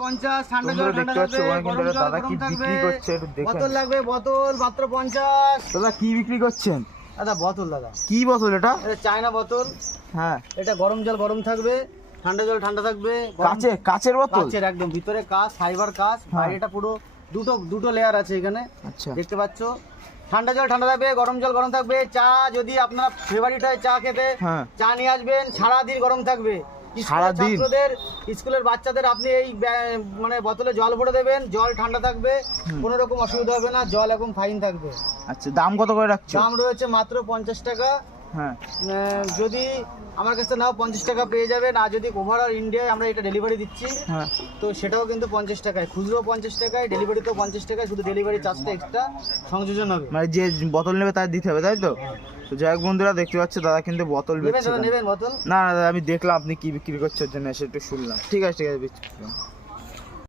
50 ঠান্ডা জল ঠান্ডা থাকবে, গরম জল গরম থাকবে। বোতল লাগবে, বোতল মাত্র 50। দাদা কি বিক্রি করছেন? দাদা বোতল দাদা। কি বোতল এটা? এটা চায়না বোতল। হ্যাঁ, এটা গরম জল গরম থাকবে, ঠান্ডা জল ঠান্ডা থাকবে। কাচের বোতল? কাচের, একদম ভিতরে কাচ, ফাইবার কাচ, বাইরেটা পুরো দুটো লেয়ার আছে এখানে। আচ্ছা, দেখতে পাচ্ছ। ঠান্ডা জল ঠান্ডা থাকবে, গরম জল গরম থাকবে। চা যদি আপনার ফেভারিট হয় চা খেতে, চা নিয়ে আসবেন, সারাদিন গরম থাকবে। ছাত্রদের, স্কুলের বাচ্চাদের আপনি এই মানে বোতলে জল ভরে দেবেন, জল ঠান্ডা থাকবে, কোনো রকম অসুবিধা হবে না, জল এখন ফাইন থাকবে। আচ্ছা, দাম কত করে রাখছো? দাম রয়েছে মাত্র 50 টাকা। হ্যাঁ, যদি আমার কাছে নাও 50 টাকা পেয়ে যাবেন, আর যদি ওভারঅল ইন্ডিয়ায় আমরা এটা ডেলিভারি দিচ্ছি, তো সেটাও কিন্তু 50 টাকায়, খুচরো 50 টাকায়, ডেলিভারিতেও 50 টাকায়, শুধু ডেলিভারি চার্জটা এক্সট্রা সংযোজন হবে। মানে যে বোতল নেবে তার দিতে হবে, তাই তো? তো যাই হোক বন্ধুরা, দেখতে পাচ্ছ দাদা কিন্তু বোতল বেচছে। নেবেন বোতল? না দাদা, আমি দেখলাম আপনি কি বিক্রি করছেন, জন্য এসে একটু শুনলাম। ঠিক আছে, বিক্রি